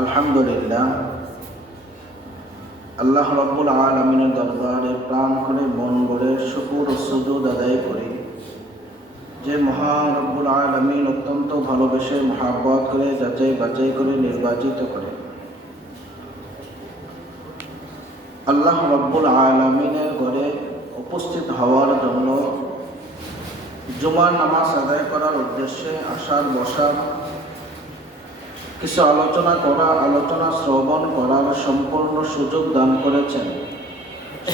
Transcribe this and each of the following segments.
আলহামদুলিল্লাহ, আল্লাহ রাব্বুল আলামিনের দরবারে প্রাণ করে মন ভরে শুকর ও সুজুদ আদায় করি যে মহান রব্বুল আলামিন অত্যন্ত ভালোবেসে মহাব্বত করে যাচাই বাছাই করে নির্বাচিত করে আল্লাহ রাব্বুল আলামিনের ঘরে উপস্থিত হওয়ার জন্য জুমার নামাজ আদায় করার উদ্দেশ্যে আসার বসার কিছু আলোচনা শ্রবণ করার সম্পূর্ণ সুযোগ দান করেছেন।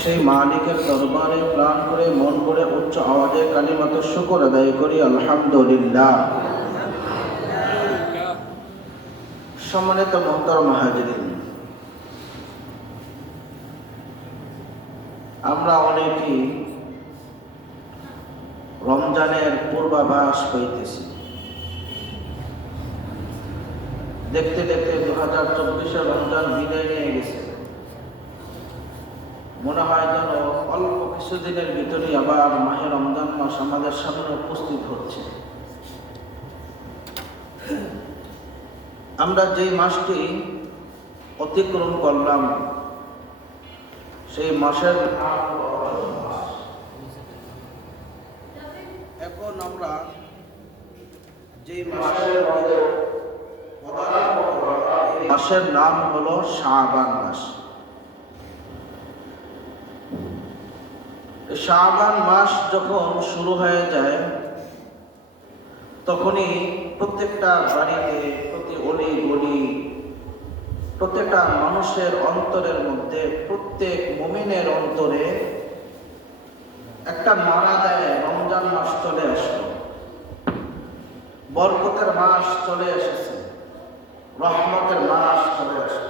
সেই মালিকের দরবারে প্রাণ করে মন করে উচ্চ আওয়াজে কালিমাত শুকর আদায় করি আলহামদুলিল্লাহ। সম্মানিত মুহতারাম হাজিরিন, আমরা অনেকেই রমজানের পূর্বাভাস পাইতেছি। দেখতে দেখতে 2024 রমজান বিদায় নিয়ে গেছে। মনে হয় যেন অল্প কিছুদিনের ভিতরেই আবার মাহে রমজান মাস আমাদের সামনে উপস্থিত হচ্ছে। আমরা যে মাসটি অতিক্রম করলাম সেই মাসের এখন আমরা যে মাসের নাম হলো শাবান মাস। শাবান মাস যখন শুরু হয়ে যায় তখনই প্রত্যেকটা বাড়িতে, প্রতি অলি গলি, প্রত্যেকটা মানুষের অন্তরের মধ্যে, প্রত্যেক মুমিনের অন্তরে একটা নাড়া দেয়, রমজান মাস চলে আসলো, বরকতের মাস চলে এসেছে, রহমতের মাস চলে আসে।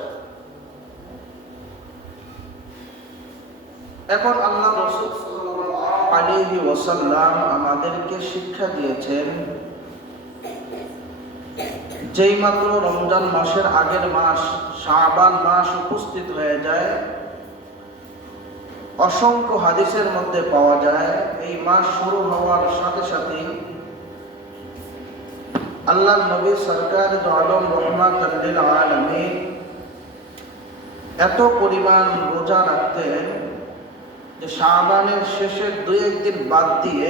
এখন আল্লাহ রাসূল সাল্লাল্লাহু আলাইহি ওয়াসাল্লাম আমাদেরকে শিক্ষা দিয়েছেন, যেই মাত্র রমজান মাসের আগের মাস শাবান মাস উপস্থিত হয়ে যায়, অসংখ্য হাদিসের মধ্যে পাওয়া যায় এই মাস শুরু হওয়ার সাথে সাথে আল্লাহর নবী সরকার দু আলম রহমাতুল লিল আলামিন এত পরিমাণ রোজা রাখতেন যে শাবানের শেষের 2-1 দিন বাদ দিয়ে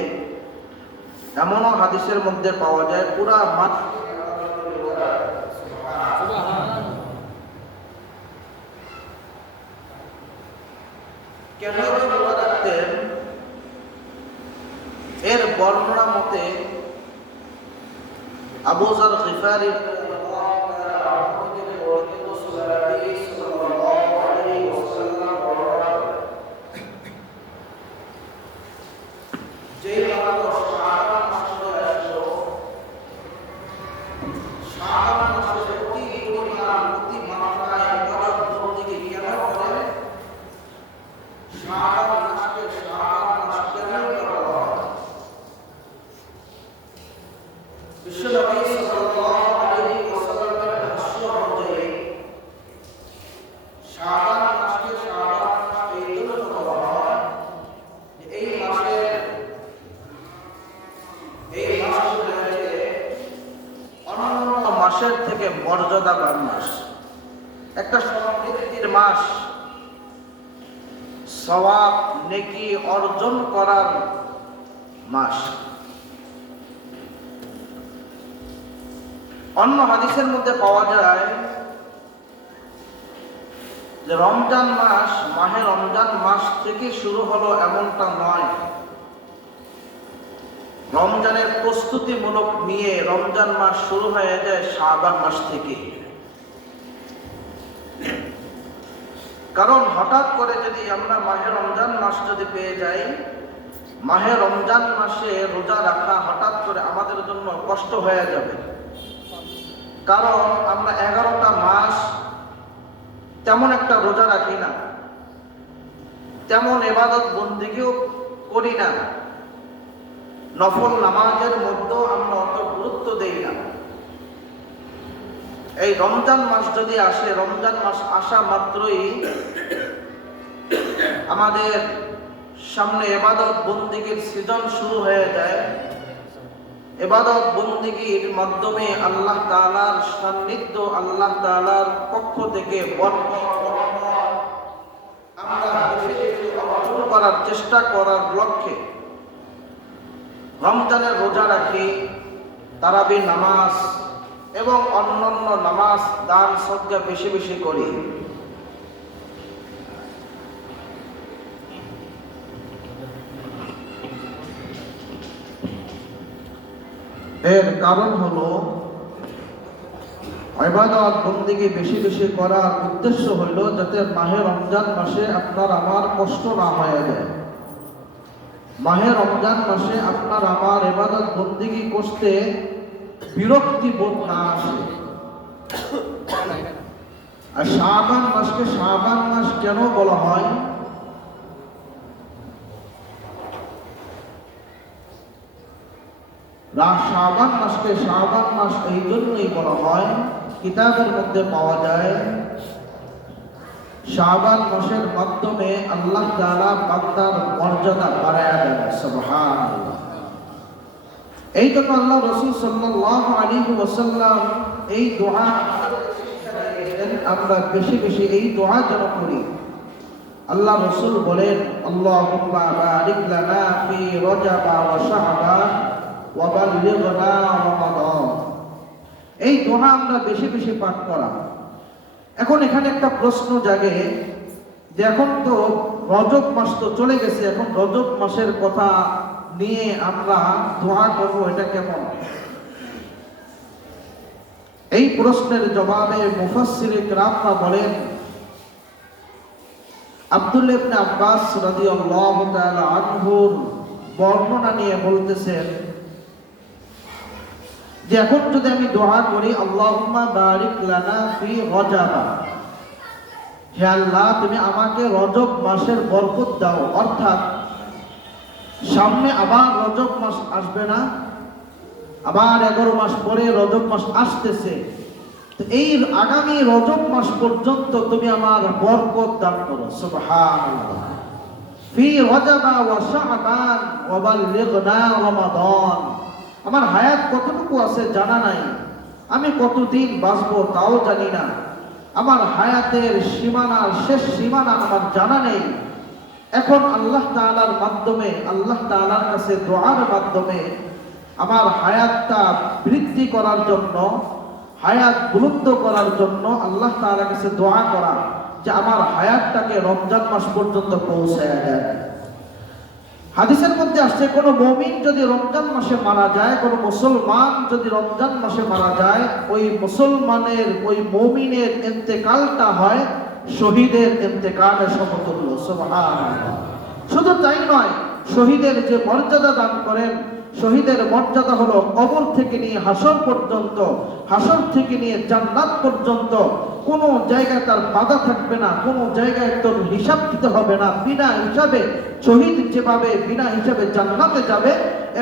এমনও হাদিসের মধ্যে পাওয়া যায় পুরা মাস কেন রোজা রাখতেন। এর বর্ণনা মতে আবু যর গিফারি মাসের থেকে মর্যাদাবান মাস, একটা সমৃদ্ধির মাস, সওয়াব নেকি অর্জন করার মাস। অন্য হাদিসের মধ্যে পাওয়া যায় যে রমজান মাস মাহে রমজান মাস থেকে শুরু হলো এমনটা নয়, রমজানের প্রস্তুতিমূলক নিয়ে রমজান মাস শুরু হয়ে যায় শাবান মাস থেকে। কারণ হঠাৎ করে যদি আমরা মাহে রমজান মাস যদি পেয়ে যাই, মাহে রমজান মাসে রোজা রাখা হঠাৎ করে আমাদের জন্য কষ্ট হয়ে যাবে। কারণ আমরা 11টা মাস তেমন একটা রোজা রাখি না, তেমন ইবাদত বন্দেগীও করি না, নফল নামাজের মধ্যেও আমরা অত গুরুত্ব দেই না। এই রমজান মাস যদি আসে, রমজান মাস আসা মাত্রই আমাদের সামনে ইবাদত বন্দেগীর সিজন শুরু হয়ে যায়। ইবাদত বন্দেগীর মাধ্যমে আল্লাহ তাআলার সান্নিধ্য, আল্লাহ তাআলার পক্ষ থেকে বরকত আমরা বেশি বেশি অর্জন করার চেষ্টা করার লক্ষ্যে রমজানের রোজা রাখি, তারাবি নামাজ এবং অন্যান্য নামাজ দান সদকা বেশি বেশি করি। এর কারণ হলো ইবাদত বন্দেগী বেশি বেশি করার উদ্দেশ্য হলো যাতে মাহে রমজান মাসে আপনার আমার কষ্ট না হয়ে যায়। মাহে রমজান মাসে আপনার আমার ইবাদত বন্দেগী করতে বিরক্তি বোধ না আসে। আর শাবান মাসকে শাবান মাস কেন বলা হয়? শাবান মাসকে শাবান মাস এই জন্যই বলা হয়, কিতাবের মধ্যে পাওয়া যায় শাবান মাসের মাধ্যমে আল্লাহ তাআলা বান্দার মর্যাদা বাড়ায়া দেন। সুবহানাল্লাহ। এই জন্য আল্লাহ রাসূল সাল্লাল্লাহু আলাইহি ওয়াসাল্লাম এই দোয়া আমরা বেশি বেশি এই দোয়া যেন করি। আল্লাহ রাসূল বলেন, আল্লাহুম্মা বারিক লানা ফি রজব ওয়া শাবান ওয়া বাল্লিগনা রমাদান। এই দোয়া আমরা বেশি বেশি পাঠ করা। এখন এখানে একটা প্রশ্ন জাগে যে এখন তো রজব মাস তো চলে গেছে, এখন রজব মাসের কথা নিয়ে আমরা দোয়া করব, এটা কেমন? এই প্রশ্নের জবাবে মুফাসসিরে কিরামরা বলেন, আব্দুল্লাহ ইবনে আব্বাস রাদিয়াল্লাহু তাআলা আনহুর বর্ণনা নিয়ে বলতেছেন যে এখন যদি আমি দোয়া করি আল্লাহুম্মা বারিক লানা ফি রজব, হে আল্লাহ তুমি আমাকে রজব মাসের বরকত দাও, অর্থাৎ সামনে আবার রজব মাস আসবে না, আবার 11 মাস পরে রজব মাস আসতেছে, তো এই আগামী রজব মাস পর্যন্ত তুমি আমার বরকত দান করো। সুবহানাল্লাহ। ফি রজব ওয়া শাবান ওয়া বাল্লিগনা রমাদান। আমার হায়াত কতটুকু আছে জানা নাই, আমি কতদিন বাঁচবো তাও জানি না, আমার হায়াতের সীমানার শেষ সীমানা আমার জানা নেই। এখন আল্লাহ তাআলার মাধ্যমে, আল্লাহ তাআলার কাছে দোয়ার মাধ্যমে আমার হায়াতটা বৃদ্ধি করার জন্য, হায়াত বুলন্দ করার জন্য আল্লাহ তাআলার কাছে দোয়া করা যে আমার হায়াতটাকে রমজান মাস পর্যন্ত পৌঁছায় দেন। হাদিসের মধ্যে আসছে কোন মুমিন যদি রমজান মাসে মারা যায়, কোন মুসলমান যদি রমজান মাসে মারা যায়, ওই মুসলমানের, ওই মুমিনের ইন্তেকালটা হয় শহীদের ইন্তেকালের সমতুল্য। সুবহানাল্লাহ। শুধু তাই নয়, শহীদের যে মর্যাদা দান করেন, শহীদের মর্যাদা হলো কবর থেকে নিয়ে হাসর পর্যন্ত, হাসর থেকে নিয়ে জান্নাত পর্যন্ত কোন জায়গায় তার বাধা থাকবে না, কোন জায়গায় তোর হিসাব দিতে হবে না, বিনা হিসাবে শহীদ যেভাবে বিনা হিসাবে জান্নাতে যাবে,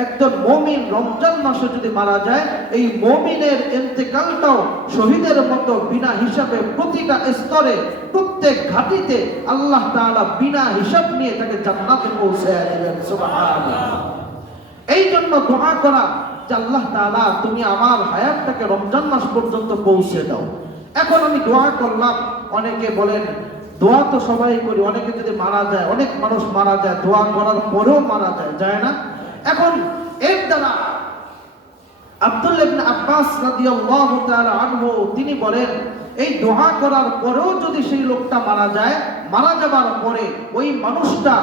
একজন মুমিন রমজান মাসে যদি মারা যায়, এই মুমিনের ইন্তেকালটাও শহীদের মতো বিনা হিসাবে প্রতিটা স্তরে, প্রত্যেক ঘাটিতে আল্লাহ তাআলা বিনা হিসাব নিয়ে তাকে জান্নাতে পৌঁছায় দিবেন। সুবহানাল্লাহ। এই জন্য দোয়া করা যে আল্লাহ তাআলা তুমি আমার হায়াতটাকে রমজান মাস পর্যন্ত পৌঁছে দাও। এখন আমি দোয়া করলাম, অনেকে বলেন দোয়া তো সবাই করি, অনেকে যদি মারা যায়, অনেক মানুষ মারা যায় দোয়া করার পরেও মারা যায় না। এখন এর দ্বারা আব্দুল্লাহ ইবনে আব্বাস রাদিয়াল্লাহু তাআলা আনহু তিনি বলেন, এই দোয়া করার পরেও যদি সেই লোকটা মারা যায়, মারা যাবার পরে ওই মানুষটা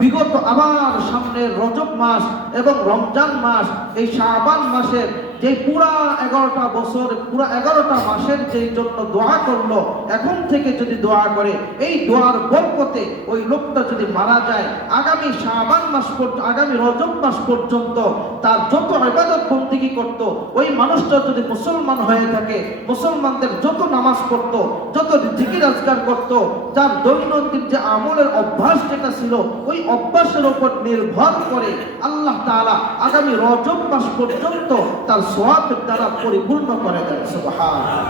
বিগত আবার সামনের রজব মাস এবং রমজান মাস, এই শাবান মাসের যে পুরা 11টা বছর, পুরা 11টা মাসের যেই জন্য দোয়া করলো, এখন থেকে যদি দোয়া করে, এই দোয়ার বরকতে ওই লোকটা যদি মারা যায়, আগামী শাবান মাস পর্যন্ত, আগামী রজব মাস পর্যন্ত তার যত ইবাদত বন্দেগী করত, ওই মানুষটা যদি মুসলমান হয়ে থাকে, মুসলমানদের যত নামাজ পড়তো, যত জিকির আজকার করত, যার দৈনন্দিন যে আমলের অভ্যাস যেটা ছিল, ওই অভ্যাসের উপর নির্ভর করে আল্লাহ তাআলা আগামী রজব মাস পর্যন্ত তার সওয়াবের দ্বারা পরিপূর্ণ করে দেন। সুবহানাল্লাহ।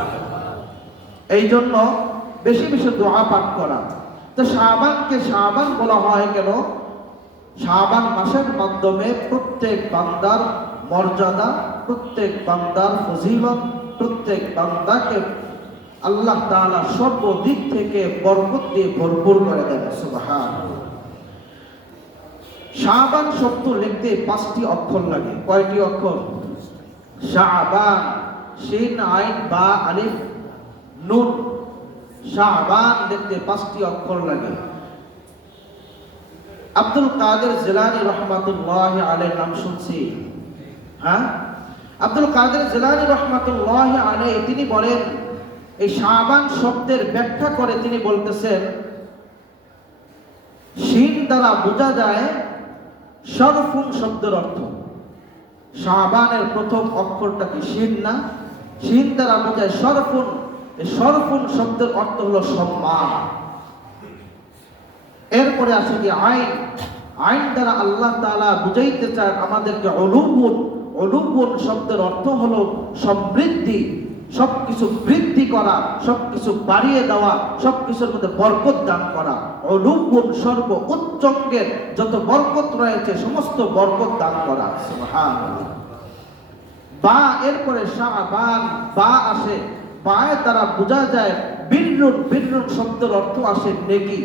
এই জন্য বেশি বেশি দোয়া পাঠ করা। তো শাবানকে শাবান বলা হয় কেন? শাবান মাসের মাধ্যমে প্রত্যেক বান্দার মর্যাদা, প্রত্যেক বান্দার ফজিলত, প্রত্যেক বান্দাকে আল্লাহ তাআলা সর্বদিক থেকে বরকত দিয়ে ভরপুর করে দেন। সুবহানাল্লাহ। শাবান শব্দ লিখতে 5টি অক্ষর লাগে। কয়টি অক্ষর? শাবান, শিন আইন বা আলিফ নুন। শাবান লিখতে 5টি অক্ষর লাগে। আব্দুল কাদের জিলানী রহমাতুল্লাহি আলাইহির নাম শুনছি? হ্যাঁ, আব্দুল কাদের জিলানী রহমাতুল্লাহি আলাইহি তিনি বলেন, এই শাবান শব্দের ব্যাখ্যা করে তিনি বলতেছেন, শিন দ্বারা বোঝা যায় শরফুন শব্দের অর্থ। শাবানের প্রথম অক্ষরটা কি? শিন না? শিন দ্বারা বোঝায় শরফুন। এই শরফুন শব্দের অর্থ হলো সম্মান। এরপরে আছে কি আইন। আইন দ্বারা আল্লাহ তাআলা বুঝাইতে চান আমাদেরকে উলুবুন। উলুবুন শব্দের অর্থ হলো সমৃদ্ধি, সবকিছু বৃদ্ধি করা, সবকিছু বাড়িয়ে দেওয়া, সবকিছুর মধ্যে বরকত দান করা। উলুবুন সর্ব উচ্চঙ্গের যত বরকত রয়েছে সমস্ত বরকত দান করা। সুবহানাল্লাহ। বা এরপরে শাবান বা আসে। বায়ের দ্বারা বোঝা যায় বিররুন। বিররুন শব্দের অর্থ আসে নেকি।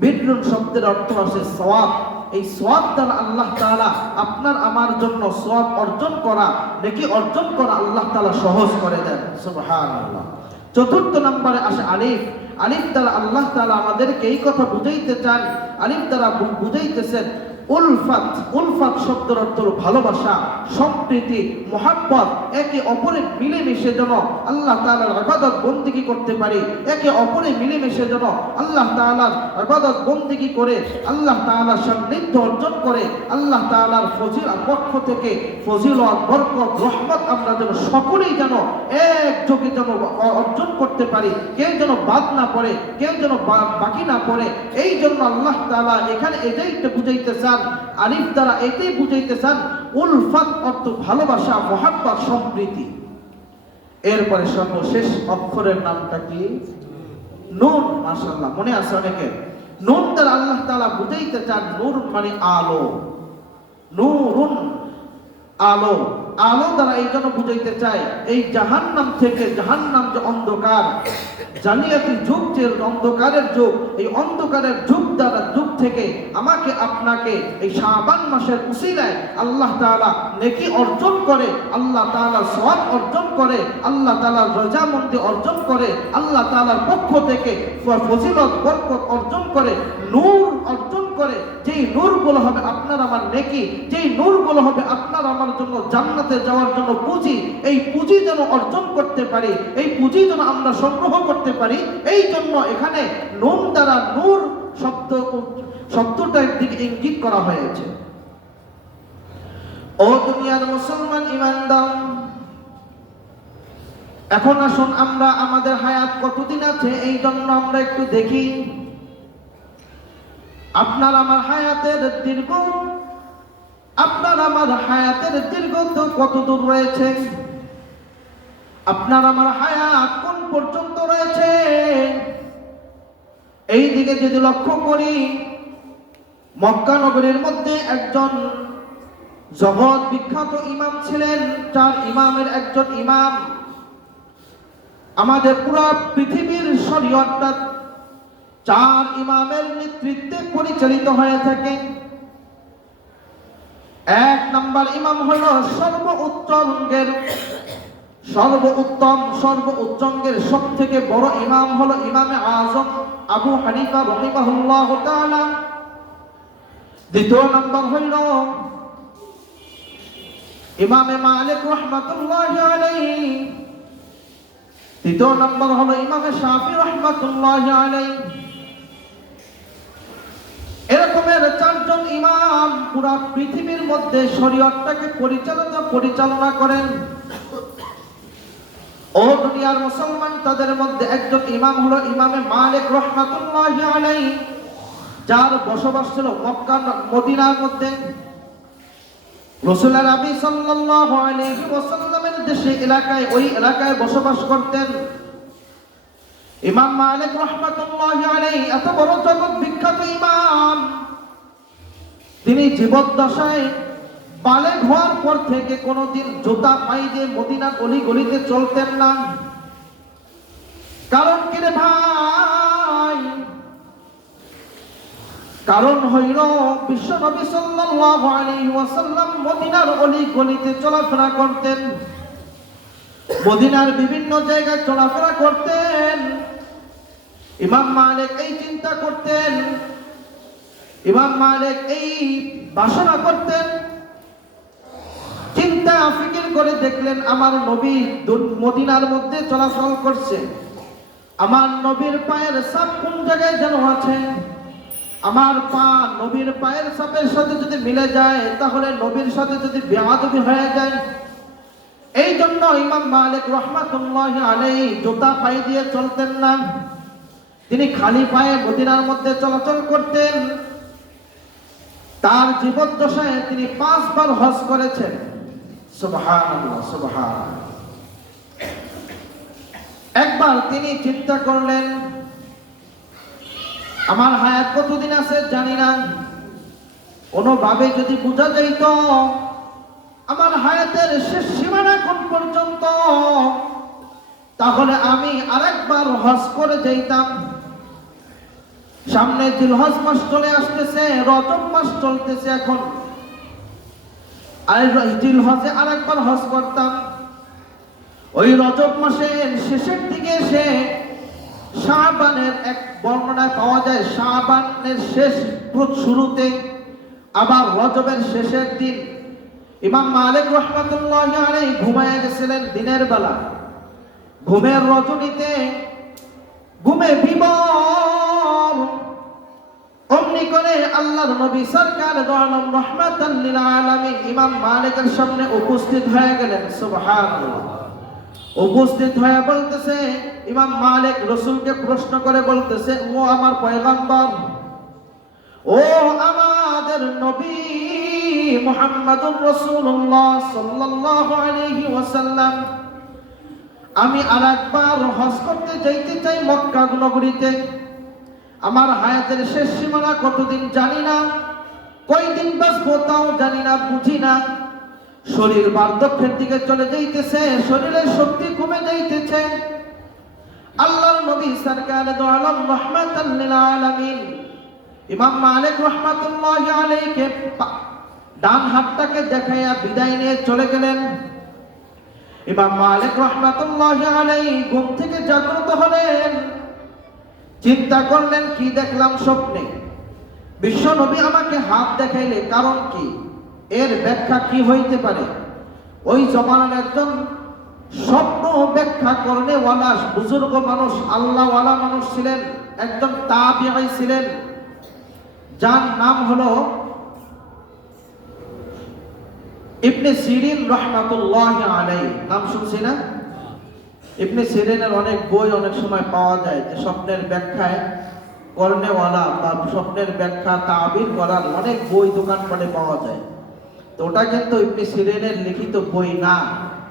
বিররুন শব্দের অর্থ আসে সওয়াব। এই সওয়াব দ্বারা আল্লাহ তাআলা আপনার আমার জন্য সওয়াব অর্জন করা, নেকি অর্জন করা আল্লাহ তাআলা সহজ করে দেন। সুবহানাল্লাহ। চতুর্থ নম্বরে আসে আলিফ। আলিফ দ্বারা আল্লাহ তাআলা আমাদেরকে এই কথা বুঝাইতে চান, আলিফ দ্বারা বুঝাইতেছেন উলফাত। উলফাত শব্দের অর্থ ভালোবাসা, সম্প্রীতি, মুহাব্বত। একে অপরে মিলেমিশে যেন আল্লাহ তাআলার ইবাদত বন্দেগী করতে পারি, একে অপরে মিলেমিশে যেন আল্লাহ তাআলার ইবাদত বন্দেগী করে আল্লাহ তাআলার সান্নিধ্য অর্জন করে, আল্লাহ তাআলার ফজিলত পক্ষ থেকে ফজিলত, বরকত, রহমত আমরা যেন সকলেই যেন একযোগে যেন অর্জন করতে পারি, কেউ যেন বাদ না পড়ে, কেউ যেন বাকি না পড়ে। এই জন্য আল্লাহ তাআলা এখানে এটাই বুঝাইতে চান, আলিফ দ্বারা এটাই বুঝাইতে চান উলফাত অর্থ ভালোবাসা, মুহাব্বত, সম্প্রীতি। এরপরে সর্বশেষ অক্ষরের নামটা কি? নূর। মাশাআল্লাহ, মনে আছে অনেকের। নূর দ্বারা আল্লাহ তাআলা বুঝাইতে চান নূর মানে আলো। নূরুন আলো। আলো দ্বারা এই জন্য বুঝাইতে চাই এই জাহান্নাম থেকে, জাহান্নাম যে অন্ধকার, জালিয়াতি যুগ, যে অন্ধকারের যুগ, এই অন্ধকারের যুগ দ্বারা যুগ থেকে আমাকে আপনাকে এই শাবান মাসের উসিলায় আল্লাহ তাআলা নেকি অর্জন করে, আল্লাহ তাআলা সওয়াব অর্জন করে, আল্লাহ তাআলার রজামন্দি অর্জন করে, আল্লাহ তাআলার পক্ষ থেকে ফজিলত, বরকত অর্জন করে, নূর অর্জন করে। যেই নূরগুলো হবে আপনার আমার নেকি, যেই নূরগুলো হবে আপনার আমার জন্য জান্নাতে যাওয়ার জন্য পুঁজি, এই পুঁজি যেন অর্জন করতে পারি, এই পুঁজি যেন আমরা সংগ্রহ করতে পারি। এই জন্য এখানে নুন দ্বারা নূর শব্দটার দিকে ইঙ্গিত করা হয়েছে। ও দুনিয়ার মুসলমান ইমানদার, এখন আসুন আমরা আমাদের হায়াত কতদিন আছে এই জন্য আমরা একটু দেখি। আপনার আমার হায়াতের দীর্ঘ, আপনার আমার হায়াতের দীর্ঘত্ব কত দূর রয়েছে? আপনার আমার হায়াত কোন পর্যন্ত রয়েছে? এই দিকে যদি লক্ষ্য করি, মক্কা নগরীর মধ্যে একজন জগৎ বিখ্যাত ইমাম ছিলেন। 4 ইমামের একজন ইমাম। আমাদের পুরো পৃথিবীর শরীয়তটা 4 ইমামের নেতৃত্বে পরিচালিত হয়ে থাকে। 1 নম্বর ইমাম হলো সর্বোচ্চঙ্গের সব থেকে বড় ইমাম হলো ইমামে আজম আবু হানিফা রাহিমাহুল্লাহ তাআলা। 2 নম্বর হইল ইমামে মালিক রাহমাতুল্লাহি আলাইহি। 3 নম্বর হলো ইমামে শাফি রাহমাতুল্লাহি আলাইহি। এরকমের 4 জন ইমাম পুরা পৃথিবীর মধ্যে শরীয়তটাকে পরিচালনা করেন। ও দুনিয়ার মুসলমান, তাদের মধ্যে একজন ইমাম হলো ইমামে মালিক রাহমাতুল্লাহি আলাইহি, যার বসবাস ছিল মক্কা মদিনার মধ্যে। রাসূলুল্লাহ নবী সাল্লাল্লাহু আলাইহি ওয়াসাল্লামের দেশে এলাকায়, ওই এলাকায় বসবাস করতেন ইমাম মালিক রাহমাতুল্লাহি আলাইহি। এত বড় জগৎ বিখ্যাত ইমাম, তিনি জীবদ্দশায় বালেগ হওয়ার পর থেকে কোনোদিন জুতা পায়ে দিয়ে মদিনার অলি গলিতে চলতেন না। কারণ কি রে ভাই? কারণ হইল বিশ্ব নবী সাল্লাল্লাহু আলাইহি ওয়াসাল্লাম মদিনার অলি গলিতে চলাফেরা করতেন, মদিনার বিভিন্ন জায়গায় চলাফেরা করতেন। ইমাম মালিক এই চিন্তা করতেন, ইমাম মালিক এই বাসনা করতেন, চিন্তা ফিকির করে দেখলেন আমার নবী মদিনার মধ্যে চলাচল করছে, আমার নবীর পায়ের ছাপ কোন জায়গায় যেন আছে, আমার পা নবীর পায়ের ছাপের সাথে যদি মিলে যায় তাহলে নবীর সাথে যদি বেয়াদবি হয়ে যায়। এই জন্য ইমাম মালিক রাহমাতুল্লাহি আলাইহি জুতা পায়ে দিয়ে চলতেন না, তিনি খালি পায়ে মদিনার মধ্যে চলাচল করতেন। তার জীবদ্দশায় তিনি 5 বার হজ করেছেন। সুবহানাল্লাহ, সুবহানাল্লাহ। একবার তিনি চিন্তা করলেন আমার হায়াত কতদিন আছে জানি না, কোনোভাবে যদি বোঝা যাইত আমার হায়াতের শেষ সীমানা কোন পর্যন্ত, তাহলে আমি আরেকবার হজ করে যাইতাম। সামনে জিলহজ মাস চলে আসতেছে, রজব মাস চলতেছে এখন, আর জিলহজে আরেকবার হজ করতাম। ওই রজব মাসের শেষের দিকে এসে শাবানের এক বর্ণনায় পাওয়া যায় শাবানের শেষ শুরুতে, আবার রজবের শেষের দিন ইমাম মালিক রাহমাতুল্লাহি আলাইহি ঘুমায় গেছিলেন দিনের বেলা, ঘুমের রজনীতে ঘুমে বিবর। অমনি করে আল্লাহর নবী সরকার দু আলম রাহমাতাল লিল আলামিন ইমাম মালিকের সামনে উপস্থিত হয়ে গেলেন। সুবহানাল্লাহ। উপস্থিত হয়ে বলতেছে, ইমাম মালিক রাসূলকে প্রশ্ন করে বলতেছে, ও আমার পয়গম্বর, ও আমাদের নবী মুহাম্মদুর রাসূলুল্লাহ সাল্লাল্লাহু আলাইহি ওয়াসাল্লাম, আমি আরেকবার হজ করতে যাইতে চাই মক্কা নগরীতে। আমার হায়াতের শেষ সীমানা কতদিন জানি না, কয়দিন বাঁচবো তাও জানি না, বুঝি না। শরীর বার্ধক্যের দিকে চলে যাইতেছে, শরীরের শক্তি কমে যাইতেছে। আল্লাহর নবী সরকার দু আলম রাহমাতাল লিল আলামিন ইমাম মালিক রাহমাতুল্লাহি আলাইহি ডান হাতটাকে দেখাইয়া বিদায় নিয়ে চলে গেলেন। ইমাম মালিক রাহমাতুল্লাহি আলাইহি ঘুম থেকে জাগ্রত হলেন, চিন্তা করলেন কি দেখলাম স্বপ্নে, বিশ্ব নবী আমাকে হাত দেখাইলে কারণ কি, এর ব্যাখ্যা কি হইতে পারে। ওই জমানার একজন স্বপ্ন ব্যাখ্যা করনেওয়ালা বুজুর্গ মানুষ, আল্লাহওয়ালা মানুষ ছিলেন, একজন তাবিঈ ছিলেন, যার নাম হলো ইবনে সিরিন রাহমাতুল্লাহি আলাইহি। নাম শুনছি না? ইবনে সিরিনের অনেক বই অনেক সময় পাওয়া যায় যে স্বপ্নের ব্যাখ্যায় করনেওয়ালা বা স্বপ্নের ব্যাখ্যা তাবির করার অনেক বই দোকানপাটে পাওয়া যায়। তো ওটা কিন্তু ইবনে সিরিনের লিখিত বই না,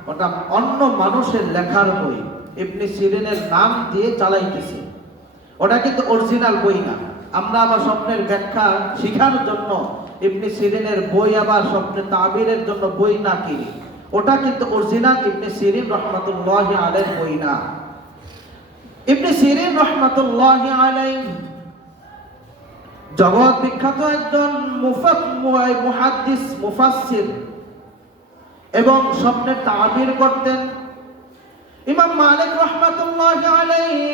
ওটা অন্য মানুষের লেখার বই, ইবনে সিরিনের নাম দিয়ে চালাইতেছে, ওটা কিন্তু অরিজিনাল বই না। আমরা আবার স্বপ্নের ব্যাখ্যা শেখার জন্য ইবনে সিরিনের বই আবার স্বপ্নের তাবিরের জন্য বই না কিনি, ওটা কিন্তু অরিজিনাল ইবনে সিরিন রাহমাতুল্লাহি আলাইহির বই না। ইবনে সিরিন রাহমাতুল্লাহি আলাইহি জগৎ বিখ্যাত একজন মুহাদ্দিস, মুফাসসির এবং স্বপ্নের তাবির করতেন। ইমাম মালিক রাহমাতুল্লাহি আলাইহি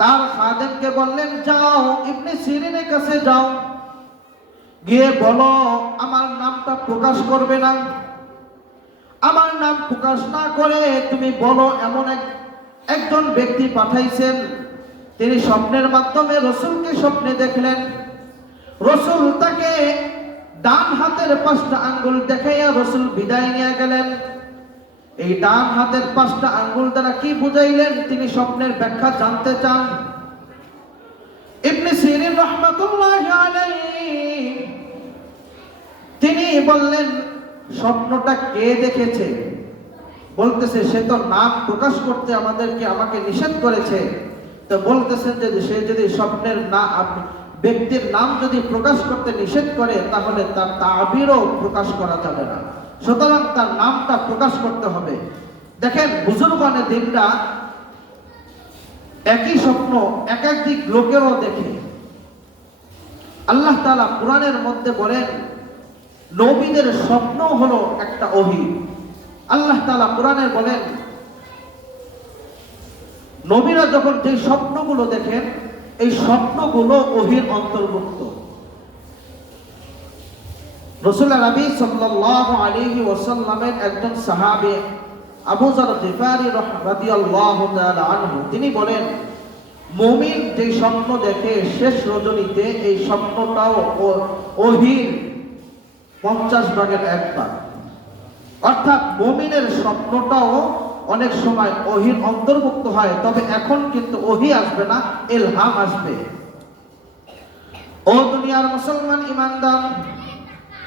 তার খাদেমকে বললেন, যাও ইবনে সিরিনের কাছে যাও, গিয়ে বলো আমার নামটা প্রকাশ করবে না, আমার নাম প্রকাশ না করে তুমি বলো এমন একজন ব্যক্তি পাঠাইছেন, তিনি স্বপ্নের মাধ্যমে রাসূলকে স্বপ্নে দেখলেন, রাসূল তাকে ডান হাতের 5টা আঙ্গুল দেখাইয়া রাসূল বিদায় নিয়ে গেলেন। এই ডান হাতের 5টা আঙ্গুল দ্বারা কি বুঝাইলেন তিনি স্বপ্নের ব্যাখ্যা জানতে চান। ইবনে সিরিন রাহমাতুল্লাহি আলাইহি তিনি বললেন, স্বপ্নটা কে দেখেছে? বলতেছে সে তো নাম প্রকাশ করতে আমাকে নিষেধ করেছে। তো বলতেছেন যে সে যদি স্বপ্নের ব্যক্তির নাম যদি প্রকাশ করতে নিষেধ করে তাহলে তার তাবিরও প্রকাশ করা যাবে না। সুতরাং তার নামটা প্রকাশ করতে হবে। দেখেন বুজুর্গানে দিনরা একই স্বপ্ন একাধিক লোকেরও দেখে। আল্লাহ তাআলা কোরআনের মধ্যে বলেন নবীদের স্বপ্ন হলো একটা ওহী। আল্লাহ তাআলা কোরআনে বলেন নবীরা যখন যে স্বপ্নগুলো দেখেন এই স্বপ্নগুলো ওহীর অন্তর্ভুক্ত। রাসূলুল্লাহ নবী সাল্লাল্লাহু আলাইহি ওয়াসাল্লামের একজন সাহাবী আবু যর গিফারী রাদিয়াল্লাহু তাআলা আনহু তিনি বলেন মুমিন যে স্বপ্ন দেখে শেষ রজনীতে এই স্বপ্নটাও ওহীর 50 ভাগের 1 ভাগ। অর্থাৎ মুমিনের স্বপ্নটাও অনেক সময় ওহীর অন্তর্ভুক্ত হয়, তবে এখন কিন্তু ওহী আসবে না, ইলহাম আসবে। ও দুনিয়ার মুসলমান ঈমানদার,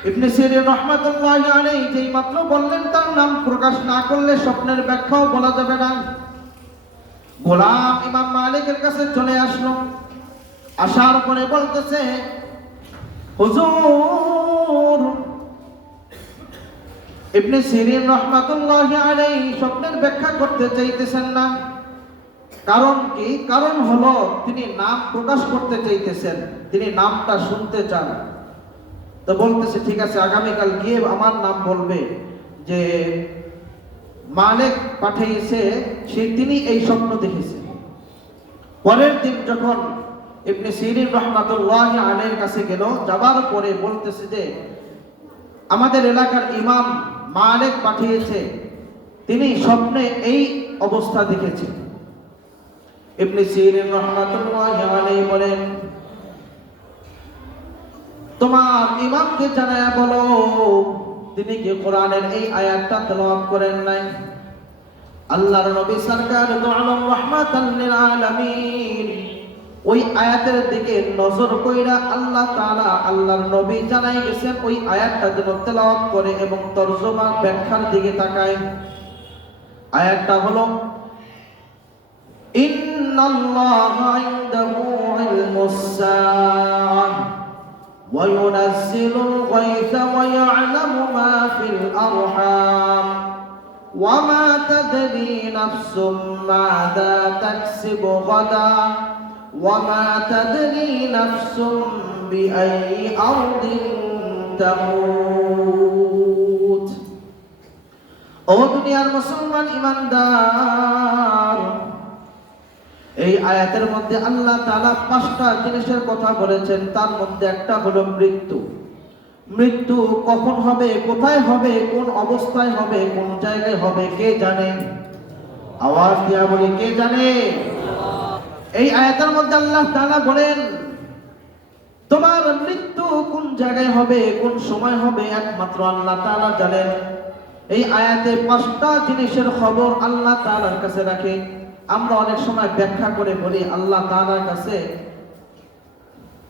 ইবনে সিরিন রাহমাতুল্লাহি আলাইহি যেই মাত্র বললেন তার নাম প্রকাশ না করলে স্বপ্নের ব্যাখ্যাও বলা যাবে না। গোলাম ইমাম মালিকের কাছে চলে আসলো। আসার পরে বলতেছে হুজুর, ইবনে সিরিন রাহমাতুল্লাহি আলাইহি স্বপ্নের ব্যাখ্যা করতে চাইতেছেন না। কারণ কি? কারণ হলো তিনি নাম প্রকাশ করতে চাইতেছেন, তিনি নামটা শুনতে চান। তো বলতেছে ঠিক আছে, আগামীকাল গিয়ে আমার নাম বলবে যে মালিক পাঠিয়েছে তিনি এই স্বপ্ন দেখেছে। পরের দিন যখন ইবনে সিরিন রাহমাতুল্লাহি আলাইহির কাছে গেল, যাবার পরে বলতেছে যে আমাদের এলাকার ইমাম মালিক পাঠিয়েছে, তিনি স্বপ্নে এই অবস্থা দেখেছে। ইবনে সিরিন রাহমাতুল্লাহি আলাইহি বলেন তোমার ইমামকে জানায়া বলো তিনি কি কোরআনের এই আয়াতটা তেলাওয়াত করেন নাই? আল্লাহর নবী সরকার দু আলম রাহমাতাল লিল আলামিন ওই আয়াতের দিকে নজর কইরা আল্লাহ তাআলা আল্লাহর নবী জানাই গেছেন ওই আয়াতটা যেন তেলাওয়াত করে এবং তরজমা ব্যাখ্যার দিকে তাকায়। আয়াতটা হলো ইন্নাল্লাহা ইনদাহু ইলমুস সাআহ ওয়া ইউনাজ্জিলুল গায়থা ওয়া ইয়া'লামু মা ফিল আরহাম ওয়া মা তাদরি নাফসুম মাযা তাকসিবু গাদা وما تدري نفس بأي أرض تموت। ও দুনিয়ার মুসলমান ঈমানদার, এই আয়াতের মধ্যে আল্লাহ তাআলা 5টা জিনিসের কথা বলেছেন। তার মধ্যে একটা হলো মৃত্যু। মৃত্যু কখন হবে, কোথায় হবে, কোন অবস্থায় হবে, কোন জায়গায় হবে কে জানে? আওয়াজ দিয়া বলি কে জানে? এই আয়াতের মধ্যে আল্লাহ তাআলা বলেন তোমার মৃত্যু কোন জায়গায় হবে, কোন সময় হবে একমাত্র আল্লাহ তাআলা জানেন। এই আয়াতে 5টা জিনিসের খবর আল্লাহ তাআলার কাছে রাখে। আমরা অনেক সময় ব্যাখ্যা করে বলি আল্লাহ তাআলার কাছে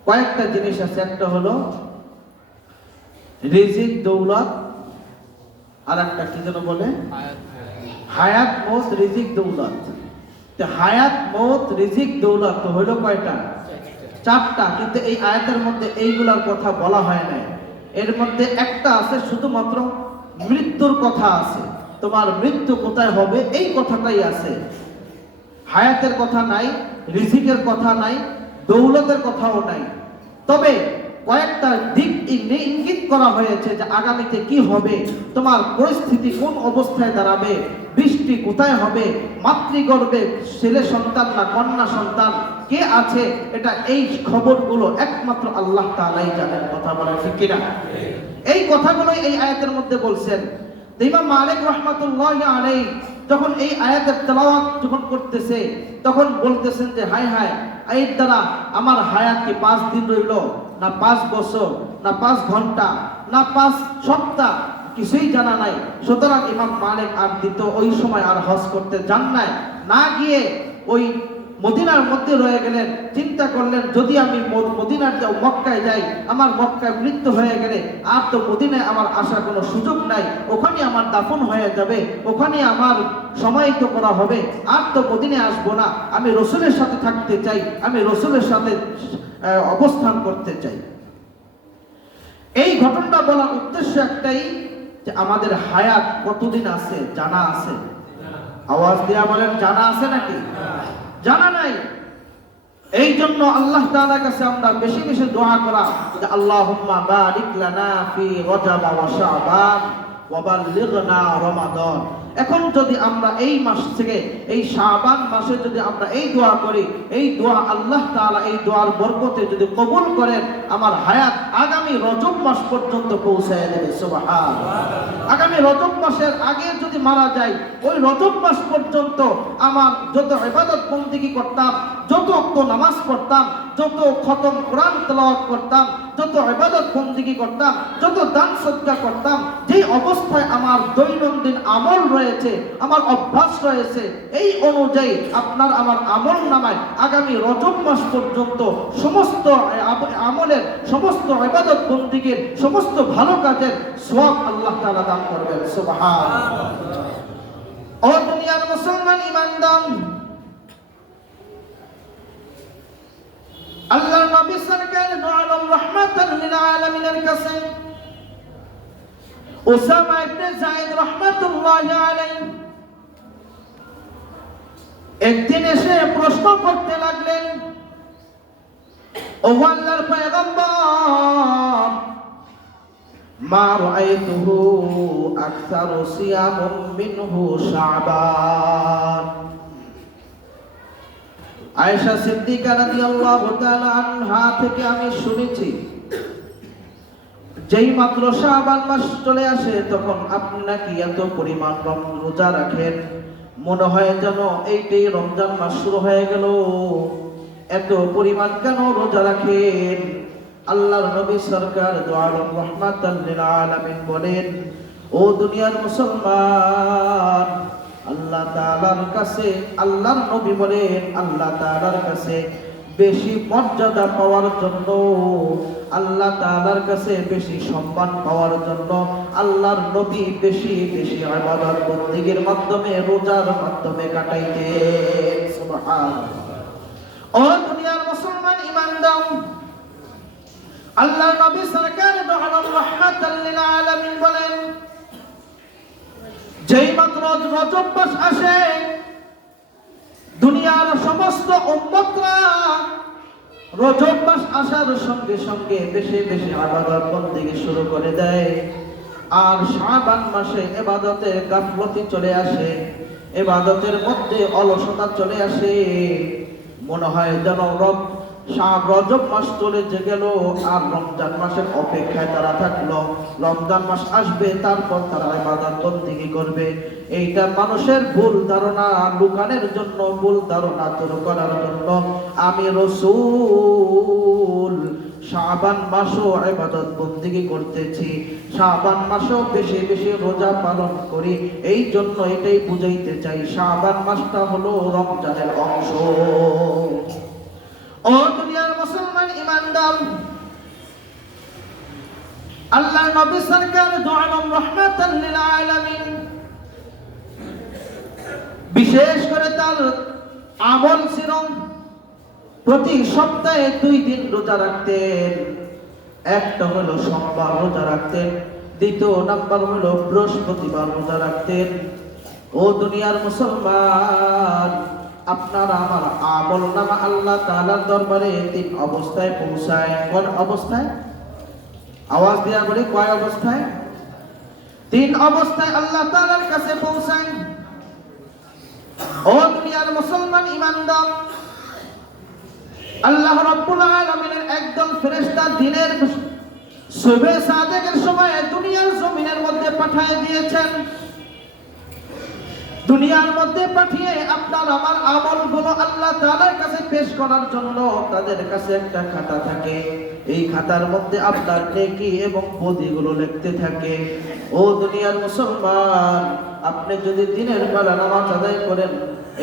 কয়েকটা জিনিস আছে। একটা হলো রিজিক, দৌলত, আর একটা কি যেন বলে হায়াত, মৌত, রিজিক, দৌলত। হায়াত, মৌত, রিজিক, দৌলত তো হইল কয়টা? 4টা। কিন্তু এই আয়াতের মধ্যে এইগুলার কথা বলা হয় নাই। এর মধ্যে একটা আছে শুধুমাত্র মৃত্যুর কথা আছে। তোমার মৃত্যু কোথায় হবে এই কথাটাই আছে। হায়াতের কথা নাই, রিজিকের কথা নাই, দৌলতের কথাও নাই। তবে কয়েকটা দিক ইঙ্গিত করা হয়েছে যে আগামীতে কি হবে, তোমার পরিস্থিতি কোন অবস্থায় দাঁড়াবে, বৃষ্টি কোথায় হবে, মাতৃগর্ভে ছেলে সন্তান না কন্যা সন্তান কে আছে, এটা এই খবরগুলো একমাত্র আল্লাহ তাআলাই জানেন। কথা বলেন ঠিক কিনা? এই কথাগুলো এই আয়াতের মধ্যে বলছেন। ইমাম মালিক রাহমাতুল্লাহি আলাইহি যখন এই আয়াতের তেলাওয়াত যখন করতেছে তখন বলতেছেন যে হায় হায়, এর দ্বারা আমার হায়াত কি 5 দিন রইল, না 5 বছর, না 5 ঘন্টা, না 5 সপ্তাহ, কিছুই জানা নাই। সুতরাং ইমাম মালিক আর ওই সময় আর হজ করতে যান নাই। না গিয়ে ওই মদিনার মধ্যে রয়ে গেলেন। চিন্তা করলেন যদি আমি মদিনার মক্কায় যাই, আমার মক্কায় মৃত্যু হয়ে গেলে আর তো মদিনায় আমার আসার কোনো সুযোগ নাই, ওখানে আমার দাফন হয়ে যাবে, ওখানে আমার সমাহিত করা হবে, আর তো মদিনায় আসবো না। আমি রসুলের সাথে থাকতে চাই, আমি রসুলের সাথে অবস্থান করতে চাই। এই ঘটনাটা বলার উদ্দেশ্য একটাই যে আমাদের হায়াত কতদিন আছে জানা আছে? আওয়াজ দিয়া বলেন, জানা আছে নাকি? জানা নাই। এই জন্য আল্লাহ তাআলার কাছে আমরা বেশি বেশি দোয়া করা যে আল্লাহুম্মা বারিক লানা ফি রজব ওয়া শাবান ওয়া বাল্লিগনা রমাদান। এখন যদি আমরা এই মাস থেকে এই শাবান মাসে যদি আমরা এই দোয়া করি, এই দোয়া আল্লাহ তাআলা এই দোয়ার বরকতে যদি কবুল করেন, আমার হায়াত আগামী রজব মাস পর্যন্ত পৌঁছায় দেবে। সুবহানাল্লাহ। আগামী রজব মাসের আগে যদি মারা যায়, ওই রজব মাস পর্যন্ত আমার যত ইবাদত বন্দেগী করতাম, যত ওয়াক্ত নামাজ পড়তাম, যত খতম কোরআন তেলাওয়াত করতাম, যত ইবাদত বন্দেগী করতাম, যত দান সদকা করতাম, যে অবস্থায় আমার দৈনন্দিন আমল রয়েছে, আমার অভ্যাস রয়েছে, এই অনুযায়ী আপনার আমার আমল নামায় আগামী রজব মাস পর্যন্ত সমস্ত আমলের, সমস্ত ইবাদত বন্দেগীর, সমস্ত ভালো কাজের সওয়াব আল্লাহ তাআলা দান করবেন। সুবহানাল্লাহ। ও দুনিয়ার মুসলমান ঈমানদার, আল্লাহর নবী সরকার দু আলম রাহমাতাল লিল আলামিনের কাছে উসামা ইবনে যায়েদ রাহমাতুল্লাহি আলাইহি একদিন এসে প্রশ্ন করতে লাগলেন, ও আল্লাহর পয়গম্বর, মা রাআইতুহু আকসারু সিয়ামুম মিনহু শাবান। আয়েশা সিদ্দিকা রাদিয়াল্লাহু তাআলা আনহা থেকে আমি শুনেছি, যেই মাত্র শাবান মাস চলে আসে তখন আপনি নাকি এত পরিমাণ রোজা রাখেন, মনে হয় যেন এইটাই রমজান মাস শুরু হয়ে গেল। এত পরিমাণ কেন রোজা রাখেন? আল্লাহর নবী সরকার দু আলম রাহমাতাল লিল আলামিন বলেন, ও দুনিয়ার মুসলমান, আল্লাহ তাআলার কাছে, আল্লাহর নবী বলেন, আল্লাহ তাআলার কাছে বেশি মর্যাদা পাওয়ার জন্য, আল্লাহ তাআলার কাছে বেশি সম্মান পাওয়ার জন্য আল্লাহর নবী বেশি বেশি ইবাদত বন্দেগীর মাধ্যমে, রোজার মাধ্যমে কাটাইতেন। সুবহানাল্লাহ। ও দুনিয়ার মুসলমান ঈমানদার, আল্লাহর নবী সরকার দু আলম রাহমাতাল লিল আলামিন বলেন, যেই মাত্র রজব মাস আসে, দুনিয়ার সমস্ত উম্মতরা রজব মাস আসার সঙ্গে সঙ্গে বেশি বেশি ইবাদত বন্দেগী শুরু করে দেয়। আর শাবান মাসে ইবাদতের গাফলতি চলে আসে, ইবাদতের মধ্যে অলসতা চলে আসে। মনে হয় যেন রজব মাস চলে যে গেল, আর রমজান মাসের অপেক্ষায় তারা থাকলো, রমজান মাস আসবে, তারপর তারা ইবাদত বন্দেগী করবে। এইটা মানুষের ভুল ধারণা লুকানোর জন্য, ভুল ধারণা দূর করার জন্য আমি রাসূল শাবান মাসও ইবাদত বন্দেগী করতেছি, শাবান মাসও বেশি বেশি রোজা পালন করি। এই জন্য এটাই বুঝাইতে চাই, শাবান মাসটা হলো রমজানের অংশ। ও দুনিয়ার মুসলমান ঈমানদার, আল্লাহর নবী সরকার দু আলম রাহমাতাল লিল আলামিন বিশেষ করে তার আমল ছিল প্রতি সপ্তাহে 2 দিন রোজা রাখতেন। একটা হলো সোমবার রোজা রাখতেন, দ্বিতীয় নাম্বার হলো বৃহস্পতিবার রোজা রাখতেন। ও দুনিয়ার মুসলমান, আপনার আমার আমল নামা আল্লাহ তাআলার দরবারে 3 অবস্থায় পৌঁছায়। কোন অবস্থায়? আওয়াজ দিয়া বলি, কয় অবস্থায়? 3 অবস্থায় আল্লাহ তাআলার কাছে পৌঁছায়। ও দুনিয়ার মুসলমান ঈমানদার, আল্লাহ রাব্বুল আলামিনের একদল ফেরেশতা দিনের সুবহে সাদেকের সময় দুনিয়ার জমিনের মধ্যে পাঠিয়ে দিয়েছেন। দুনিয়ার মধ্যে পাঠিয়ে আপনার আমার আমলগুলো আল্লাহ তাআলার কাছে পেশ করার জন্য তাদের কাছে একটা খাতা থাকে। এই খাতার মধ্যে আপনার নেকি এবং বদিগুলো লিখতে থাকে। ও দুনিয়ার মুসলমান, আপনি যদি দিনের বেলা নামাজ আদায় করেন,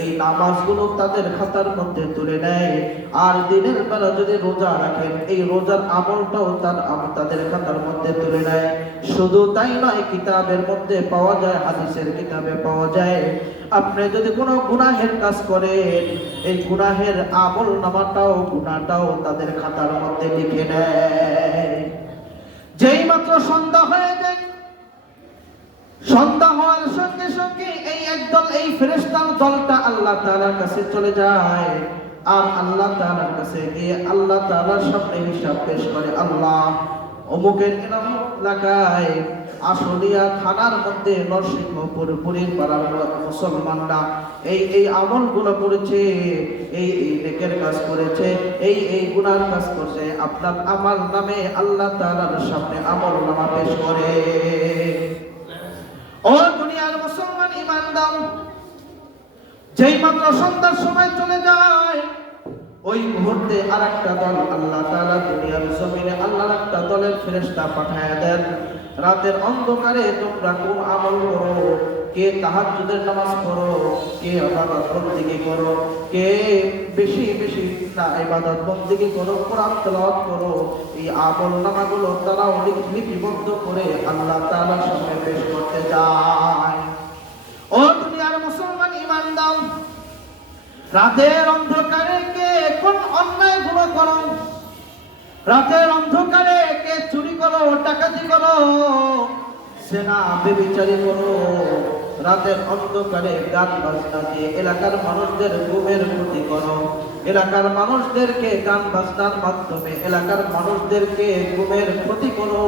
এই নামাজগুলো তাদের খাতার মধ্যে তুলে নেয়। আর দিনের বেলা যদি রোজা রাখেন, এই রোজার আমলটাও তাদের খাতার মধ্যে তুলে নেয়। শুধু তাই নয়, কিতাবের মধ্যে পাওয়া যায়, হাদিসের কিতাবে পাওয়া যায়, আপনি যদি কোনো গুনাহের কাজ করেন, এই গুনাহের আমল নামাটাও গুনাহটাও তাদের খাতার মধ্যে লিখে নেয়। যেই মাত্র সন্ধ্যা হয়ে যায়, সন্ধ্যা হওয়ার সঙ্গে সঙ্গে এই একদল, এই ফেরেশতার দলটা আল্লাহ তাআলার কাছে চলে যায়। আর আল্লাহ তাআলার কাছে গিয়ে আল্লাহ তাআলার সামনে হিসাব পেশ করে। আল্লাহ, অমুকের এলাকায় আশুলিয়া থানার মধ্যে নরসিংহপুর পুরীর পাড়ার মুসলমানরা এই আমলগুলো করেছে, এই নেকের কাজ করেছে, এই গুনার কাজ করছে। আপনার আমার নামে আল্লাহ তাআলার সামনে আমলনামা পেশ করে। ও দুনিয়ার মুসলমান ঈমানদার, যেই মাত্র সন্ধ্যার সময় চলে যায়, ওই মুহূর্তে আরেকটা দল আল্লাহ তাআলা দুনিয়ার জমিনে আল্লাহর একটা দলের ফেরেশতা পাঠায়া দেন। রাতের অন্ধকারে তোমরা কোন আমল করো, কে তাহাজ্জুদের নামাজ পড়ো, কে ইবাদত বন্দেগী করো, কে বেশি বেশি ইবাদত বন্দেগী করো, কোরআন তেলাওয়াত করো, এই আমলনামাগুলো তারাও লিপিবদ্ধ করে আল্লাহ তাআলার সামনে পেশ করতে যায়। ও দুনিয়ার মুসলমান ঈমানদার, রাতের অন্ধকারে কে কোন অন্যায় গুলো করো, রাতের অন্ধকারে কে চুরি করো, ডাকাতি করো, সেনা বেবিচারি করো, রাতের অন্ধকারে গান বাজনা দিয়ে এলাকার মানুষদের ঘুমের ক্ষতি করো, এলাকার মানুষদেরকে গান বাজনার মাধ্যমে এলাকার মানুষদেরকে ঘুমের ক্ষতি করো।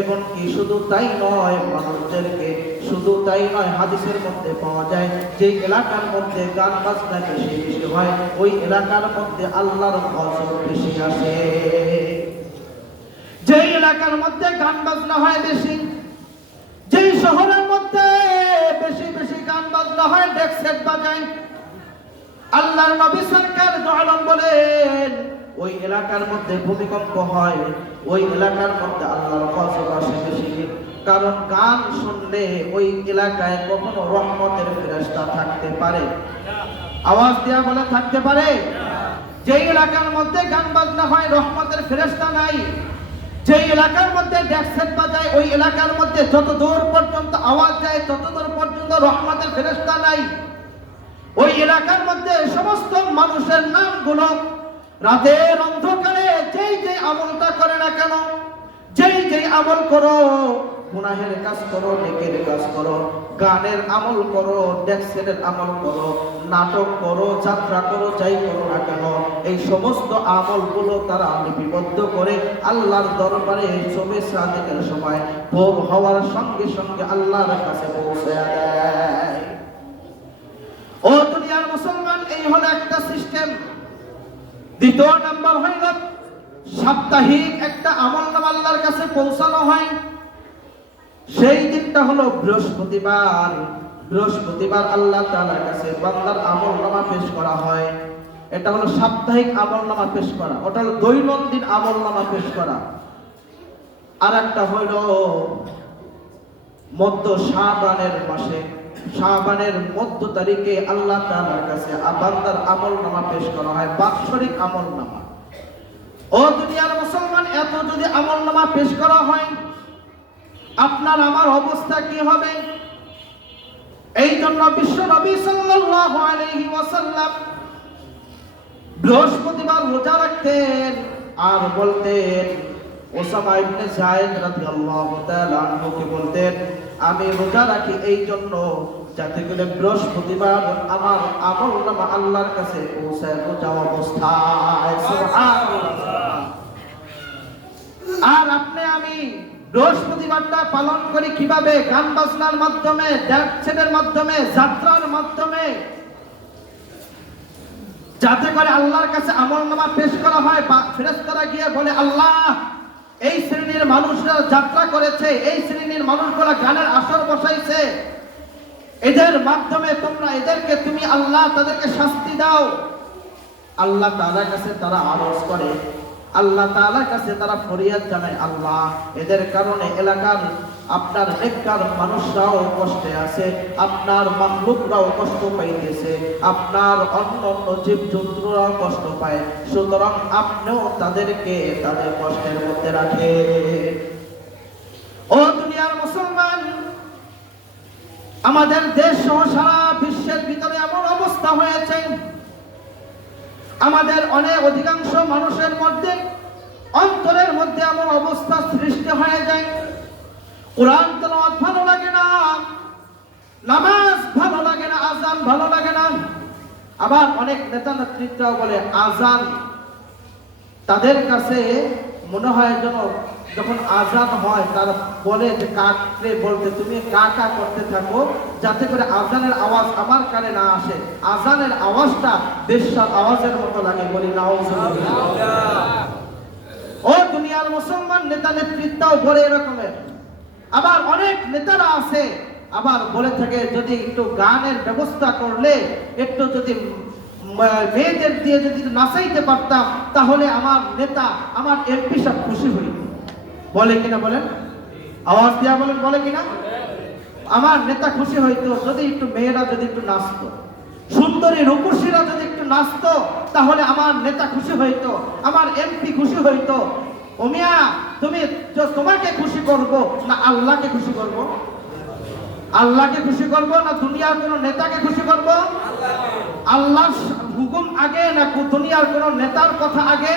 এবং কি শুধু তাই নয়, মানুষদেরকে শুধু তাই নয়, হাদিসের মধ্যে পাওয়া যায় যে এলাকার মধ্যে গান বাজনা বেশি বেশি হয়, ওই এলাকার মধ্যে আল্লাহর গজব বেশি আসে। যেই এলাকার মধ্যে গান বাজনা হয় বেশি, যেই শহরের মধ্যে বেশি বেশি গান বাজনা হয়, ডেক সেট বাজায়, আল্লাহর নবী সরকার দু আলম বলেন ওই এলাকার মধ্যে ভূমিকম্প হয়, ওই এলাকার মধ্যে আল্লাহর গজব আসে বেশি। কারণ গান শুনলে ওই এলাকায় কখনো রহমতের ফেরেশতা থাকতে পারে? আওয়াজ দেয়া বলে থাকতে পারে? যেই এলাকার মধ্যে গান বাজনা হয়, রহমতের ফেরেশতা নাই। যেই এলাকার মধ্যে ডেক সেট বাজায়, ওই এলাকার মধ্যে যত দূর পর্যন্ত আওয়াজ যায় তত দূর পর্যন্ত রহমতের ফেরেশতা নাই। ওই এলাকার মধ্যে সমস্ত মানুষের নামগুলো রাতের অন্ধকারে যেই যেই আমলটা করে না কেন, যেই যেই আমল করো, গুনাহের কাজ করো, নেকের কাজ করো, গানের আমল করো, ডেক্সের আমল করো, নাটক করো, যাত্রা করো, যাই করো না কেন, এই সমস্ত আমলগুলো তারা লিপিবদ্ধ করে আল্লাহর দরবারে সবে সাদেকের সময় ভোর হওয়ার সঙ্গে সঙ্গে আল্লাহর কাছে পৌঁছে দেয়। ও দুনিয়ার মুসলমান, এই হলো একটা সিস্টেম। দ্বিতীয় নাম্বার হইল সাপ্তাহিক একটা আমলনামা আল্লাহর কাছে পৌঁছানো হয়। সেই দিনটা হলো বৃহস্পতিবার। বৃহস্পতিবার আল্লাহ তাআলার কাছে বান্দার আমলনামা পেশ করা হয়। এটা হলো সাপ্তাহিক আমলনামা পেশ করা, ওটা হলো দৈনন্দিন আমলনামা পেশ করা। আর একটা হইল মধ্য শাবানের মাসে, শাবানের মধ্য তারিখে আল্লাহ তাআলার কাছে বান্দার আমলনামা পেশ করা হয়, বাৎসরিক আমলনামা। ও দুনিয়ার মুসলমান, এত যদি আমলনামা পেশ করা হয়, আপনার আমার অবস্থা কি হবে? এই জন্য বিশ্ব নবী সাল্লাল্লাহু আলাইহি ওয়াসাল্লাম বৃহস্পতিবার রোজা রাখতেন আর বলতেন, ওসামা ইবনে যায়েদ রাদিয়াল্লাহু তাআলা আনহুকে বলতেন, আমি রোজা রাখি এই জন্য যাতে করে বৃহস্পতিবার আমার আমলনামা আল্লাহর কাছে পৌঁছায় রোজা অবস্থায়। সুবহানাল্লাহ। আর আপনি আমি বৃহস্পতিবারটা পালন করি কিভাবে? গান বাজনার মাধ্যমে, ড্যান্সের মাধ্যমে, যাত্রার মাধ্যমে, যাতে করে আল্লাহর কাছে আমলনামা পেশ করা হয়। ফেরেশতারা গিয়ে বলে, আল্লাহ, এই শ্রেণীর মানুষরা যাত্রা করেছে, এই শ্রেণীর মানুষগুলা গানের আসর বসাইছে, এদের মাধ্যমে তোমরা এদেরকে তুমি আল্লাহ তাদেরকে শাস্তি দাও। আল্লাহ তাআলার কাছে তারা আরজ করে, আল্লাহ তাআলার কাছে তারা ফরিয়াদ জানায়, আল্লাহ, এদের কারণে এলাকার আপনার নেককার মানুষরাও কষ্টে আছে, আপনার মাখলুকরাও কষ্ট পাইতেছে, আপনার অন্য অন্য জীবজন্তুরাও কষ্ট পায়। সুতরাং আপনিও তাদেরকে তাদের কষ্টের মধ্যে রাখে। ও দুনিয়ার মুসলমান, আমাদের দেশ সহ সারা বিশ্বের ভিতরে এমন অবস্থা হয়েছে, আমাদের অধিকাংশ মানুষের মধ্যে অন্তরের মধ্যে এমন অবস্থা সৃষ্টি হয়ে যায়, কোরআন তেলাওয়াত ভালো লাগে না, নামাজ ভালো লাগে না, আযান ভালো লাগে না। আবার অনেক নেতা নেতৃত্বরাও বলে আযান তাদের কাছে মনে হয় যেন যখন আযান হয় তারা বলে যে কাকে বলতে তুমি কা করতে থাকো, যাতে করে আযানের আওয়াজ আমার কানে না আসে, আযানের আওয়াজটা বেশ্যার আওয়াজের মতো লাগে। বলি নাউজুবিল্লাহ। ও দুনিয়ার মুসলমান, নেতা নেতৃত্বও বলে এরকমের। আবার অনেক নেতারা আছে আবার বলে থাকে যদি একটু গানের ব্যবস্থা করলে, একটু যদি মেয়েদের দিয়ে যদি নাচাইতে পারতাম, তাহলে আমার নেতা আমার এমপি সব খুশি হইত। বলে কিনা বলেন? আওয়াজ দিয়া বলেন, বলে কিনা? আমার নেতা খুশি হইতো যদি একটু মেয়েরা যদি একটু নাচতো, সুন্দরী রূপসীরা যদি একটু নাচতো, তাহলে আমার নেতা খুশি হইতো, আমার এমপি খুশি হইতো। ও মিয়া, তুমি তোমাকে খুশি করব না আল্লাহকে খুশি করব? আল্লাহকে খুশি করব না দুনিয়ার কোন নেতাকে খুশি করব? আল্লাহর হুকুম আগে না দুনিয়ার কোন নেতার কথা আগে?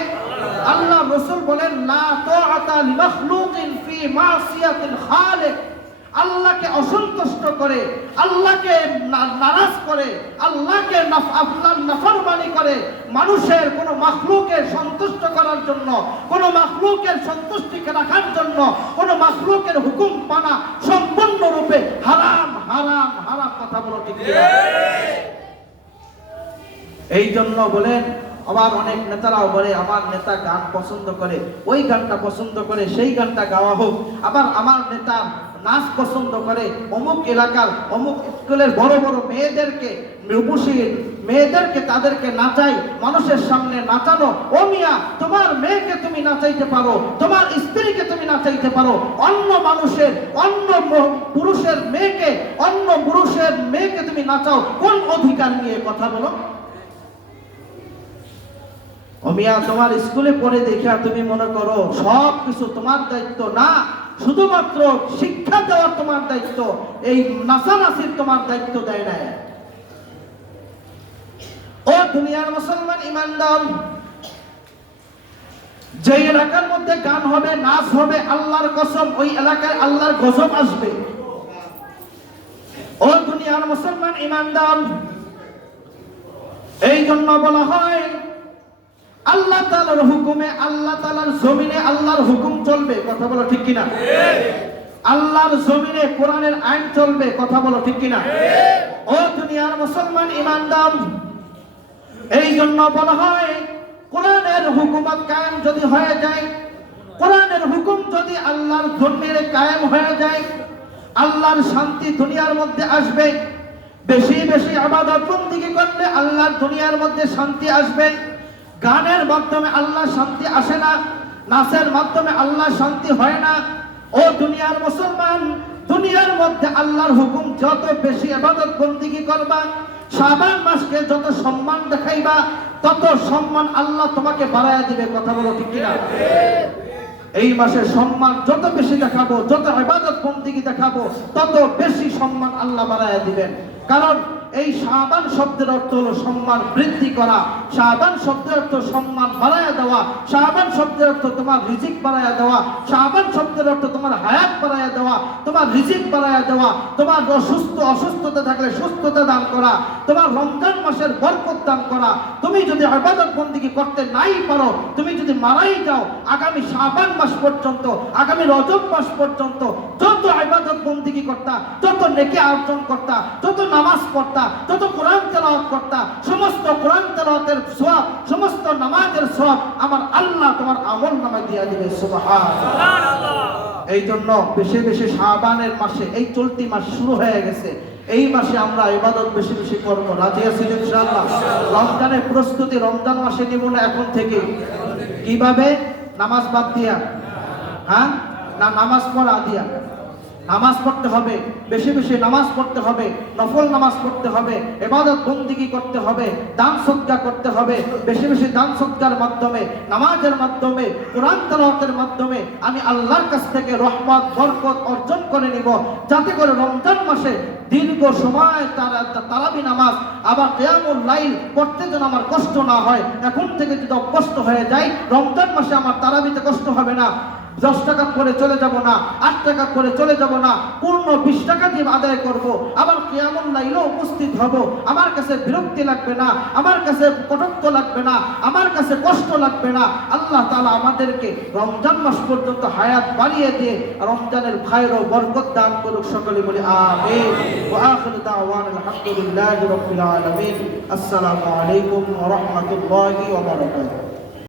আল্লাহ রাসূল বলেন লা তাআতা লিমাখলুকিন ফি মাসিয়াতিল খালিক। আল্লাহকে অসন্তুষ্ট করে, আল্লাহকে নারাজ করে, আল্লাহকে নাফরমানি করে মানুষের কোন মাখলুকের সন্তুষ্ট করার জন্য, কোন মাখলুকের সন্তুষ্টিকে রাখার জন্য, কোন মাখলুকের হুকুম মানা সম্পূর্ণরূপে হারাম হারাম হারাম। কথা বলো ঠিক কিনা? এই জন্য বলেন, আবার অনেক নেতারাও বলে আমার নেতা গান পছন্দ করে, ওই গানটা পছন্দ করে, সেই গানটা গাওয়া হোক। আবার আমার নেতা নাচ পছন্দ করে, অমুক এলাকার অমুক স্কুলের বড় বড় মেয়েদেরকে, রূপসী মেয়েদেরকে তাদেরকে নাচাই, মানুষের সামনে নাচানো। ও মিয়া, তোমার মেয়েকে তুমি নাচাইতে পারো, তোমার স্ত্রীকে তুমি নাচাইতে পারো, অন্য মানুষের অন্য পুরুষের মেয়েকে, অন্য পুরুষের মেয়েকে তুমি নাচাও কোন অধিকার নিয়ে? কথা বলো। ও মিয়া, তোমার স্কুলে পড়ে দেখা তুমি মনে করো সব কিছু তোমার দায়িত্ব না, শুধুমাত্র শিক্ষা দেওয়া তোমার দায়িত্ব, এই নাচানাচির তোমার দায়িত্ব দেয় না। ও দুনিয়ার মুসলমান ইমানদার, যে এলাকার মধ্যে গান হবে, নাচ হবে, আল্লাহর কসম ওই এলাকায় আল্লাহর গজব আসবে। ও দুনিয়ার মুসলমান ইমানদার, এই জন্য বলা হয় আল্লাহ তাআলার হুকুমে, আল্লাহ তাআলার জমিনে আল্লাহর হুকুম চলবে। কথা বলো ঠিক কিনা? আল্লাহর জমিনে কোরআনের আইন চলবে। কথা বলো ঠিক কিনা? ও দুনিয়ার মুসলমান ইমানদার, এই জন্য বলা হয় কোরআনের হুকুমত কায়েম যদি হয়ে যায়, কোরআনের হুকুম যদি আল্লাহর জমিনে কায়েম হয়ে যায়, আল্লাহর শান্তি দুনিয়ার মধ্যে আসবে। বেশি বেশি ইবাদত বন্দেগী করলে আল্লাহর দুনিয়ার মধ্যে শান্তি আসবে। গানের মাধ্যমে আল্লাহ শান্তি আসে না, নাচের মাধ্যমে আল্লাহ শান্তি হয় না। ও দুনিয়ার মুসলমান, দুনিয়ার মধ্যে আল্লাহর হুকুম যত বেশি ইবাদত বন্দেগী করবা, শাবান মাসকে যত সম্মান দেখাইবা, তত সম্মান আল্লাহ তোমাকে বাড়ায়া দিবে। কথা বলো ঠিক কিনা? এই মাসে সম্মান যত বেশি দেখাবো, যত ইবাদত বন্দেগী দেখাবো, তত বেশি সম্মান আল্লাহ বাড়ায়া দিবেন। কারণ এই শাবান শব্দের অর্থ হলো সম্মান বৃদ্ধি করা, শাবান শব্দের অর্থ সম্মান বাড়ায়া দেওয়া, শাবান শব্দের অর্থ তোমার রিজিক বাড়ায়া দেওয়া, শাবান শব্দের অর্থ তোমার হায়াত বাড়ায়া দেওয়া, তোমার রিজিক বাড়ায়া দেওয়া, তোমার অসুস্থতা থাকলে সুস্থতা দান করা, তোমার রমজান মাসের বরকত দান করা। তুমি যদি ইবাদত বন্দেগী করতে নাই পারো, তুমি যদি মারাই যাও, আগামী শাবান মাস পর্যন্ত, আগামী রজব মাস পর্যন্ত যত ইবাদত বন্দেগী করতা, যত নেকি অর্জন করতা, যত নামাজ পড়তা, যত কোরআন তেলাওয়াত করতা, সমস্ত কোরআন তেলাওয়াতের সওয়াব, সমস্ত নামাজের সওয়াব আমার আল্লাহ তোমার আমলনামায় দিয়ে দিবে। সুবহানাল্লাহ। এই জন্য বেশি বেশি শাবানের মাসে, এই চলতি মাস শুরু হয়ে গেছে, এই মাসে আমরা ইবাদত বেশি বেশি করব। রাজি আছেন ইনশাআল্লাহ? রমজানের প্রস্তুতি রমজান মাসে নিব না এখন থেকে? কিভাবে? নামাজ বাদ দিয়া? হ্যাঁ না, নামাজ পড়া দিয়া? নামাজ পড়তে হবে, বেশি বেশি নামাজ পড়তে হবে, নফল নামাজ পড়তে হবে, ইবাদত বন্দেগী করতে হবে, দান সদকা করতে হবে। বেশি বেশি দান সদকার মাধ্যমে, নামাজের মাধ্যমে, কোরআন তেলাওয়াতের মাধ্যমে আমি আল্লাহর কাছ থেকে রহমত বরকত অর্জন করে নিব, যাতে করে রমজান মাসে দীর্ঘ সময় তারাবি নামাজ আবার কিয়ামুল লাইল পড়তে যেন আমার কষ্ট না হয়। এখন থেকে যদি অভ্যস্ত হয়ে যায়, রমজান মাসে আমার তারাবিতে কষ্ট হবে না। 10 টাকা করে চলে যাব না, 8 টাকা করে চলে যাব না, পূর্ণ 20 টাকা দিয়ে আদায় করব। আবার কিয়ামুল লাইলে উপস্থিত হব। আমার কাছে বিরক্তি লাগবে না, আমার কাছে কটুক্ত লাগবে না, আমার কাছে কষ্ট লাগবে না। আল্লাহ তাআলা আমাদেরকে রমজান মাস পর্যন্ত হায়াত বাড়িয়ে দিয়ে রমজানের খায়র ও বরকত দান করুক। সকলে বলি আমিন। ওয়া আখিরু দাওয়ানা আলহামদুলিল্লাহি রাব্বিল আলামিন। আসসালামু আলাইকুম ওয়া রাহমাতুল্লাহি ওয়া বারাকাতুহু।